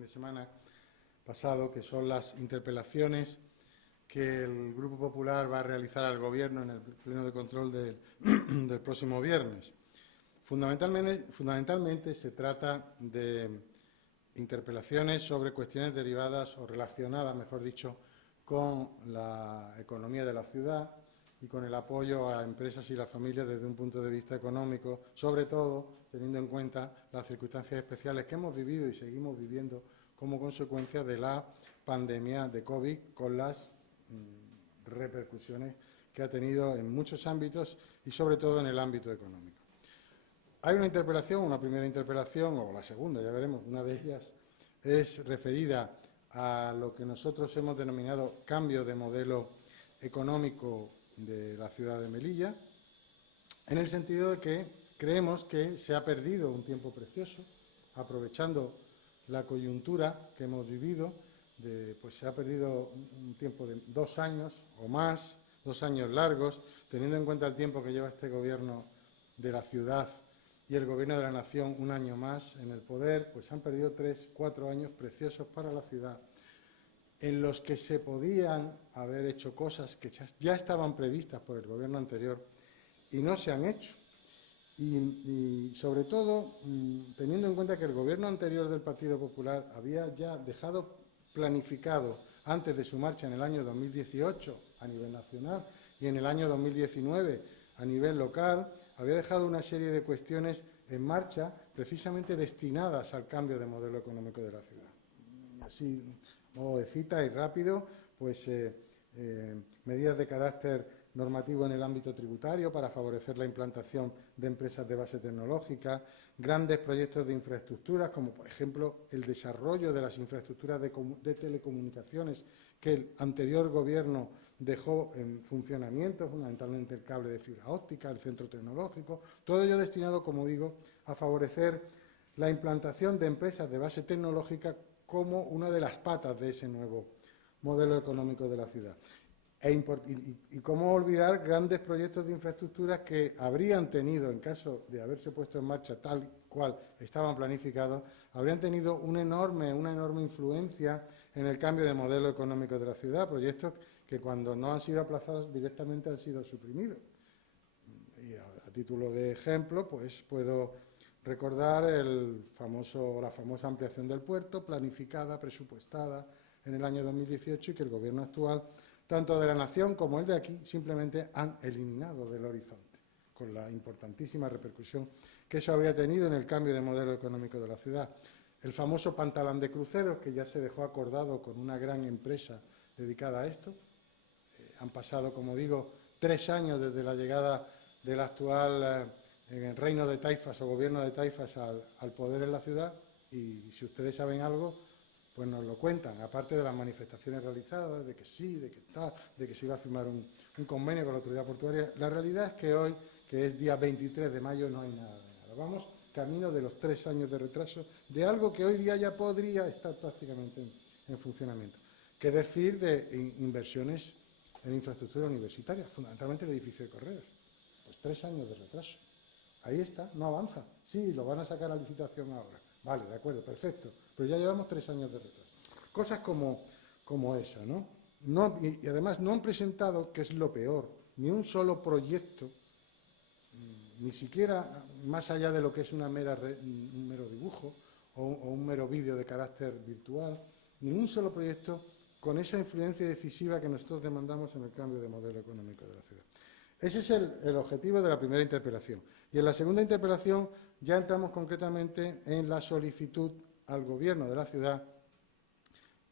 fin de semana pasado, que son las interpelaciones que el Grupo Popular va a realizar al Gobierno en el pleno de control del próximo viernes. Fundamentalmente se trata de interpelaciones sobre cuestiones derivadas o relacionadas, mejor dicho, con la economía de la ciudad y con el apoyo a empresas y las familias desde un punto de vista económico, sobre todo teniendo en cuenta las circunstancias especiales que hemos vivido y seguimos viviendo como consecuencia de la pandemia de COVID, con las repercusiones que ha tenido en muchos ámbitos y sobre todo en el ámbito económico. Hay una interpelación, una primera interpelación, o la segunda, ya veremos, una de ellas es referida a lo que nosotros hemos denominado cambio de modelo económico de la ciudad de Melilla, en el sentido de que creemos que se ha perdido un tiempo precioso, aprovechando la coyuntura que hemos vivido, pues se ha perdido un tiempo de 2 años o más, 2 años largos, teniendo en cuenta el tiempo que lleva este Gobierno de la ciudad y el Gobierno de la Nación 1 año más en el poder, pues han perdido 3, 4 años preciosos para la ciudad, en los que se podían haber hecho cosas que ya estaban previstas por el Gobierno anterior y no se han hecho. Y sobre todo, teniendo en cuenta que el Gobierno anterior del Partido Popular había ya dejado planificado, antes de su marcha en el año 2018 a nivel nacional y en el año 2019 a nivel local, había dejado una serie de cuestiones en marcha precisamente destinadas al cambio de modelo económico de la ciudad. Así, modo de cita y rápido, pues medidas de carácter normativo en el ámbito tributario para favorecer la implantación de empresas de base tecnológica, grandes proyectos de infraestructuras, como por ejemplo el desarrollo de las infraestructuras de telecomunicaciones que el anterior Gobierno dejó en funcionamiento, fundamentalmente el cable de fibra óptica, el centro tecnológico, todo ello destinado, como digo, a favorecer la implantación de empresas de base tecnológica como una de las patas de ese nuevo modelo económico de la ciudad. Y cómo olvidar grandes proyectos de infraestructuras que habrían tenido, en caso de haberse puesto en marcha tal cual estaban planificados, habrían tenido una enorme influencia en el cambio de modelo económico de la ciudad, proyectos que cuando no han sido aplazados directamente han sido suprimidos. Y a título de ejemplo, pues puedo recordar la famosa ampliación del puerto, planificada, presupuestada en el año 2018 y que el Gobierno actual, tanto de la Nación como el de aquí, simplemente han eliminado del horizonte, con la importantísima repercusión que eso habría tenido en el cambio de modelo económico de la ciudad. El famoso pantalón de cruceros, que ya se dejó acordado con una gran empresa dedicada a esto. Han pasado, como digo, 3 años desde la llegada del actual reino de Taifas o gobierno de Taifas al poder en la ciudad, y si ustedes saben algo, pues nos lo cuentan, aparte de las manifestaciones realizadas, de que sí, de que tal, de que se iba a firmar un convenio con la autoridad portuaria. La realidad es que hoy, que es día 23 de mayo, no hay nada de nada. Vamos camino de los 3 años de retraso de algo que hoy día ya podría estar prácticamente en funcionamiento. ¿Qué decir de inversiones en infraestructura universitaria, fundamentalmente el edificio de Correos? Pues 3 años de retraso. Ahí está, no avanza. Sí, lo van a sacar a licitación ahora. Vale, de acuerdo, perfecto. Pero ya llevamos 3 años de retraso. Cosas como esa, ¿no? Y además no han presentado, que es lo peor, ni un solo proyecto, ni siquiera más allá de lo que es un mero dibujo o un mero vídeo de carácter virtual, ni un solo proyecto con esa influencia decisiva que nosotros demandamos en el cambio de modelo económico de la ciudad. Ese es el objetivo de la primera interpelación. Y en la segunda interpelación ya entramos concretamente en la solicitud al Gobierno de la ciudad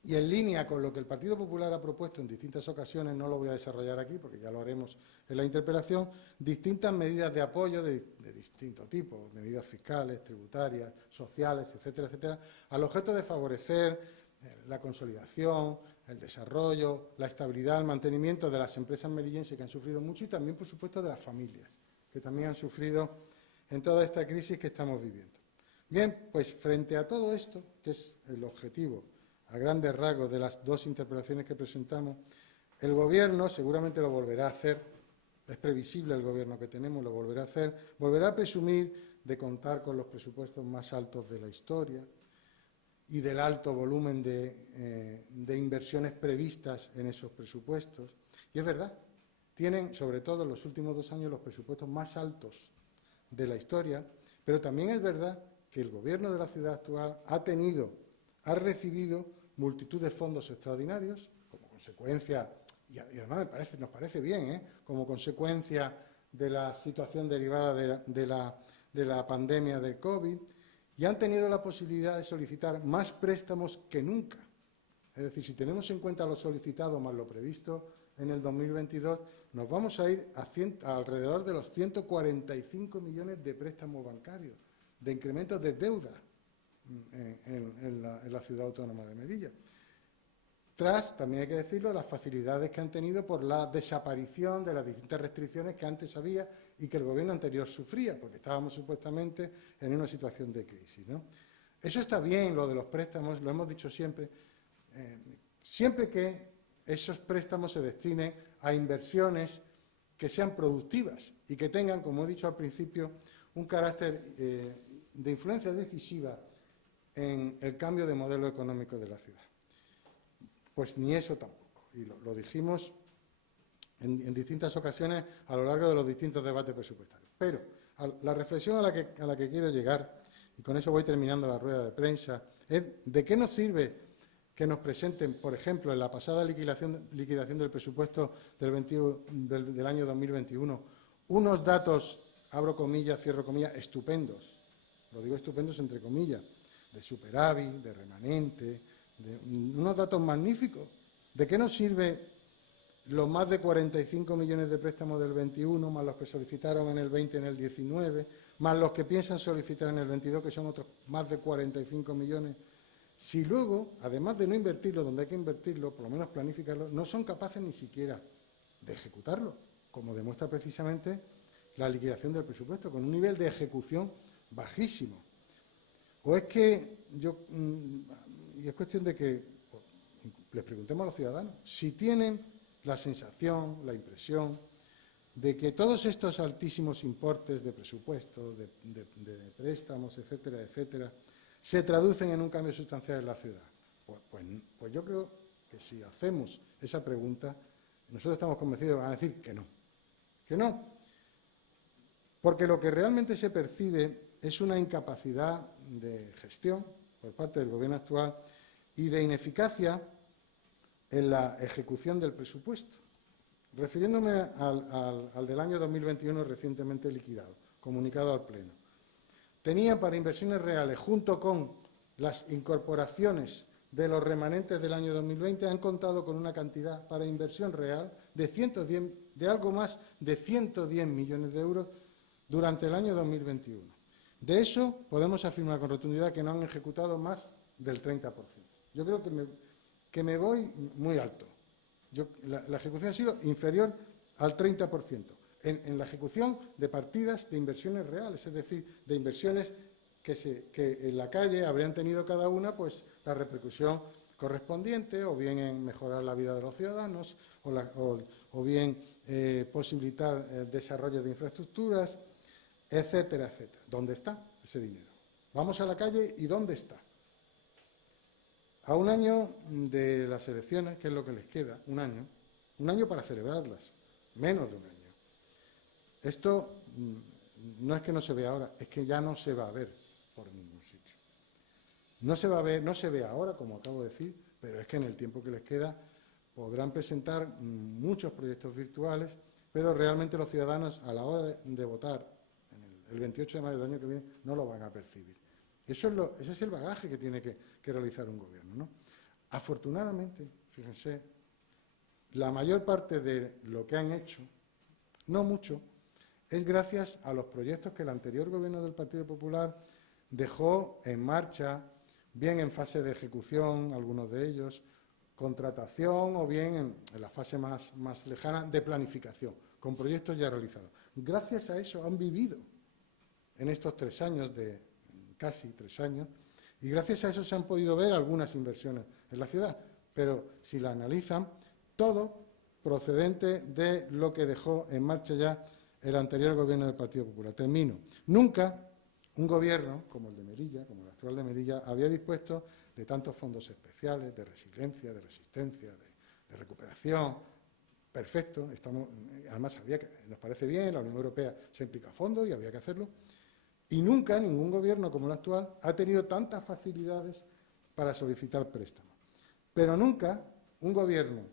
y en línea con lo que el Partido Popular ha propuesto en distintas ocasiones, no lo voy a desarrollar aquí porque ya lo haremos en la interpelación, distintas medidas de apoyo de distinto tipo, medidas fiscales, tributarias, sociales, etcétera, etcétera, al objeto de favorecer la consolidación, el desarrollo, la estabilidad, el mantenimiento de las empresas melillenses que han sufrido mucho y también, por supuesto, de las familias que también han sufrido en toda esta crisis que estamos viviendo. Bien, pues frente a todo esto, que es el objetivo a grandes rasgos de las 2 interpelaciones que presentamos, el Gobierno seguramente lo volverá a hacer, es previsible el Gobierno que tenemos, lo volverá a hacer, volverá a presumir de contar con los presupuestos más altos de la historia, y del alto volumen de inversiones previstas en esos presupuestos. Y es verdad, tienen, sobre todo en los últimos 2 años, los presupuestos más altos de la historia, pero también es verdad que el Gobierno de la ciudad actual ha recibido multitud de fondos extraordinarios como consecuencia, y además nos parece bien, como consecuencia de la situación derivada de la pandemia del COVID, y han tenido la posibilidad de solicitar más préstamos que nunca. Es decir, si tenemos en cuenta lo solicitado más lo previsto en el 2022, nos vamos a ir a alrededor de los 145 millones de préstamos bancarios, de incrementos de deuda en la ciudad autónoma de Melilla. Tras, también hay que decirlo, las facilidades que han tenido por la desaparición de las distintas restricciones que antes había y que el Gobierno anterior sufría, porque estábamos supuestamente en una situación de crisis, ¿no? Eso está bien, lo de los préstamos, lo hemos dicho siempre, siempre que esos préstamos se destinen a inversiones que sean productivas y que tengan, como he dicho al principio, un carácter de influencia decisiva en el cambio de modelo económico de la ciudad. Pues ni eso tampoco, y lo dijimos en distintas ocasiones a lo largo de los distintos debates presupuestarios. Pero la reflexión a la que quiero llegar, y con eso voy terminando la rueda de prensa, es de qué nos sirve que nos presenten, por ejemplo, en la pasada liquidación del presupuesto del año 2021, unos datos, abro comillas, cierro comillas, estupendos, lo digo estupendos entre comillas, de superávit, de remanente, unos datos magníficos. ¿De qué nos sirve los más de 45 millones de préstamos del 21, más los que solicitaron en el 20 y en el 19, más los que piensan solicitar en el 22, que son otros más de 45 millones? Si luego, además de no invertirlo donde hay que invertirlo, por lo menos planificarlo, no son capaces ni siquiera de ejecutarlo, como demuestra precisamente la liquidación del presupuesto, con un nivel de ejecución bajísimo. O es que y es cuestión de que les preguntemos a los ciudadanos si tienen la sensación, la impresión de que todos estos altísimos importes de presupuesto, de préstamos, etcétera, etcétera, se traducen en un cambio sustancial en la ciudad. Pues yo creo que si hacemos esa pregunta, nosotros estamos convencidos de que van a decir que no. Que no. Porque lo que realmente se percibe es una incapacidad de gestión por parte del Gobierno actual y de ineficacia en la ejecución del presupuesto. Refiriéndome al del año 2021 recientemente liquidado, comunicado al Pleno. Tenía para inversiones reales, junto con las incorporaciones de los remanentes del año 2020, han contado con una cantidad para inversión real de algo más de 110 millones de euros durante el año 2021. De eso podemos afirmar con rotundidad que no han ejecutado más del 30%. Yo creo que me voy muy alto. La ejecución ha sido inferior al 30%. En la ejecución de partidas de inversiones reales, es decir, de inversiones que en la calle habrían tenido cada una pues la repercusión correspondiente, o bien en mejorar la vida de los ciudadanos, o bien posibilitar el desarrollo de infraestructuras, etcétera, etcétera. ¿Dónde está ese dinero? Vamos a la calle y ¿dónde está? A un año de las elecciones, que es lo que les queda, un año para celebrarlas, menos de un año. Esto no es que no se vea ahora, es que ya no se va a ver por ningún sitio. No se va a ver, no se ve ahora, como acabo de decir, pero es que en el tiempo que les queda podrán presentar muchos proyectos virtuales, pero realmente los ciudadanos a la hora de votar el 28 de mayo del año que viene no lo van a percibir. Ese es el bagaje que tiene que realizar un gobierno, ¿no? Afortunadamente, fíjense, la mayor parte de lo que han hecho, no mucho, es gracias a los proyectos que el anterior gobierno del Partido Popular dejó en marcha, bien en fase de ejecución, algunos de ellos, contratación, o bien en la fase más lejana de planificación, con proyectos ya realizados. Gracias a eso han vivido en estos 3 años, casi 3 años, y gracias a eso se han podido ver algunas inversiones en la ciudad, pero si la analizan, todo procedente de lo que dejó en marcha ya el anterior gobierno del Partido Popular. Termino. Nunca un gobierno como el de Melilla, como el actual de Melilla, había dispuesto de tantos fondos especiales, de resiliencia, de resistencia, de recuperación. Perfecto, además nos parece bien, la Unión Europea se implica a fondo y había que hacerlo. Y nunca ningún gobierno como el actual ha tenido tantas facilidades para solicitar préstamos. Pero nunca un gobierno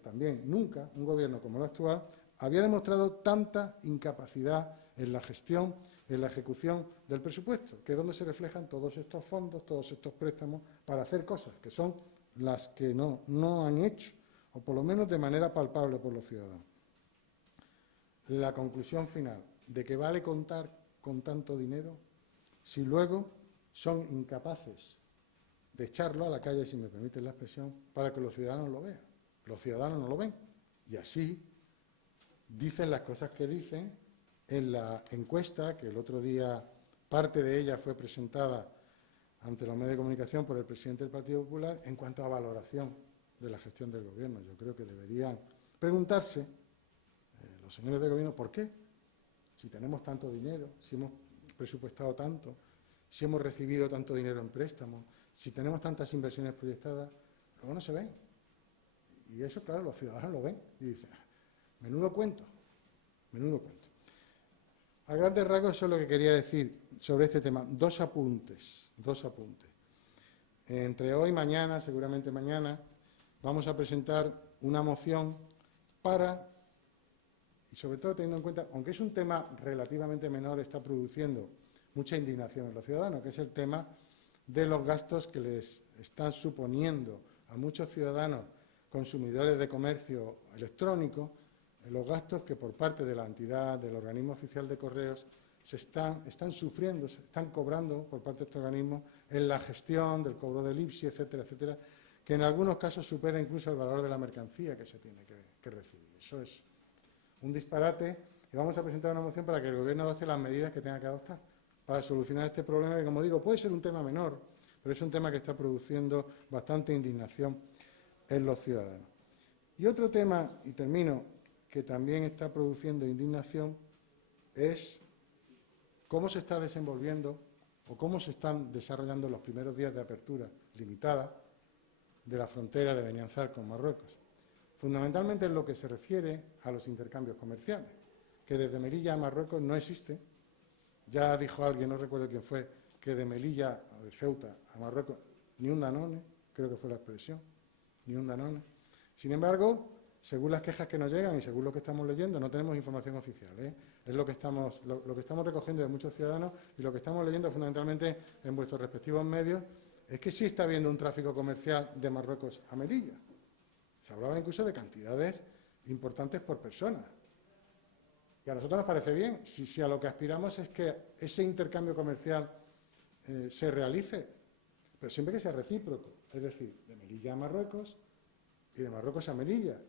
como el actual había demostrado tanta incapacidad en la gestión, en la ejecución del presupuesto, que es donde se reflejan todos estos fondos, todos estos préstamos para hacer cosas que son las que no han hecho, o por lo menos de manera palpable por los ciudadanos. La conclusión final, ¿de qué vale contar con tanto dinero si luego son incapaces de echarlo a la calle, si me permiten la expresión, para que los ciudadanos lo vean? Los ciudadanos no lo ven. Y así dicen las cosas que dicen en la encuesta, que el otro día parte de ella fue presentada ante los medios de comunicación por el presidente del Partido Popular en cuanto a valoración de la gestión del Gobierno. Yo creo que deberían preguntarse los señores del Gobierno por qué, si tenemos tanto dinero, si hemos presupuestado tanto, si hemos recibido tanto dinero en préstamos, si tenemos tantas inversiones proyectadas, luego no se ven. Y eso, claro, los ciudadanos lo ven y dicen, menudo cuento, menudo cuento. A grandes rasgos eso es lo que quería decir sobre este tema. Dos apuntes. Entre hoy y mañana, seguramente mañana, vamos a presentar una moción para, y sobre todo teniendo en cuenta, aunque es un tema relativamente menor, está produciendo mucha indignación en los ciudadanos, que es el tema de los gastos que les están suponiendo a muchos ciudadanos consumidores de comercio electrónico, los gastos que por parte de la entidad, del organismo oficial de correos, están sufriendo, se están cobrando por parte de este organismo en la gestión del cobro del IPSI, etcétera, etcétera, que en algunos casos supera incluso el valor de la mercancía que se tiene que recibir. Eso es un disparate y vamos a presentar una moción para que el Gobierno adopte las medidas que tenga que adoptar para solucionar este problema que, como digo, puede ser un tema menor, pero es un tema que está produciendo bastante indignación en los ciudadanos. Y otro tema, y termino, que también está produciendo indignación es cómo se está desenvolviendo o cómo se están desarrollando los primeros días de apertura limitada de la frontera de Benianzar con Marruecos. Fundamentalmente en lo que se refiere a los intercambios comerciales, que desde Melilla a Marruecos no existe. Ya dijo alguien, no recuerdo quién fue, que de Melilla, de Ceuta a Marruecos, ni un Danone, creo que fue la expresión, ni un Danone. Sin embargo, según las quejas que nos llegan y según lo que estamos leyendo, no tenemos información oficial, es lo que estamos recogiendo de muchos ciudadanos y lo que estamos leyendo fundamentalmente en vuestros respectivos medios, es que sí está habiendo un tráfico comercial de Marruecos a Melilla. Se hablaba incluso de cantidades importantes por persona. Y a nosotros nos parece bien, si a lo que aspiramos es que ese intercambio comercial se realice, pero siempre que sea recíproco, es decir, de Melilla a Marruecos y de Marruecos a Melilla.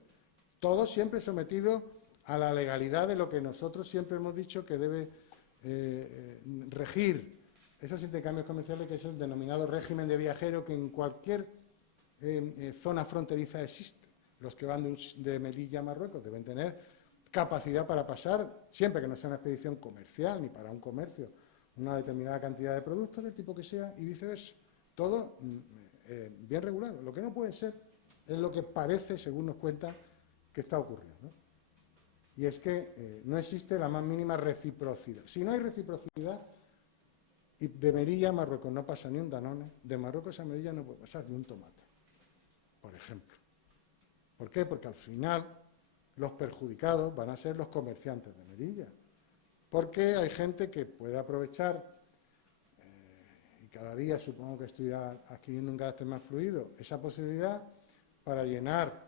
Todo siempre sometido a la legalidad de lo que nosotros siempre hemos dicho que debe regir esos intercambios comerciales, que es el denominado régimen de viajero, que en cualquier zona fronteriza existe. Los que van de Melilla a Marruecos deben tener capacidad para pasar, siempre que no sea una expedición comercial ni para un comercio, una determinada cantidad de productos del tipo que sea y viceversa. Todo bien regulado. Lo que no puede ser es lo que parece, según nos cuenta, que está ocurriendo, ¿no? Y es que no existe la más mínima reciprocidad. Si no hay reciprocidad, y de Melilla a Marruecos no pasa ni un Danone, de Marruecos a Melilla no puede pasar ni un tomate, por ejemplo. ¿Por qué? Porque al final los perjudicados van a ser los comerciantes de Melilla. Porque hay gente que puede aprovechar, y cada día supongo que estoy adquiriendo un carácter más fluido, esa posibilidad para llenar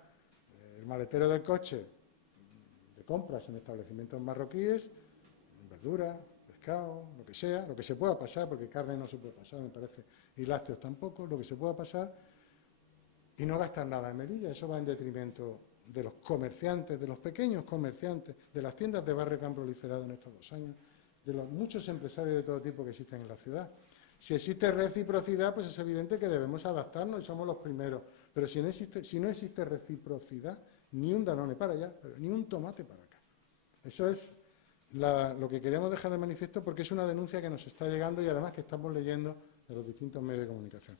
el maletero del coche de compras en establecimientos marroquíes, verduras, pescado, lo que sea, lo que se pueda pasar, porque carne no se puede pasar, me parece, y lácteos tampoco, lo que se pueda pasar, y no gastar nada en Melilla. Eso va en detrimento de los comerciantes, de los pequeños comerciantes, de las tiendas de barrio que han proliferado en estos 2 años, de los muchos empresarios de todo tipo que existen en la ciudad. Si existe reciprocidad, pues es evidente que debemos adaptarnos y somos los primeros. Pero si no existe reciprocidad, ni un Danone para allá, ni un tomate para acá. Eso es lo que queremos dejar de manifiesto, porque es una denuncia que nos está llegando y además que estamos leyendo de los distintos medios de comunicación.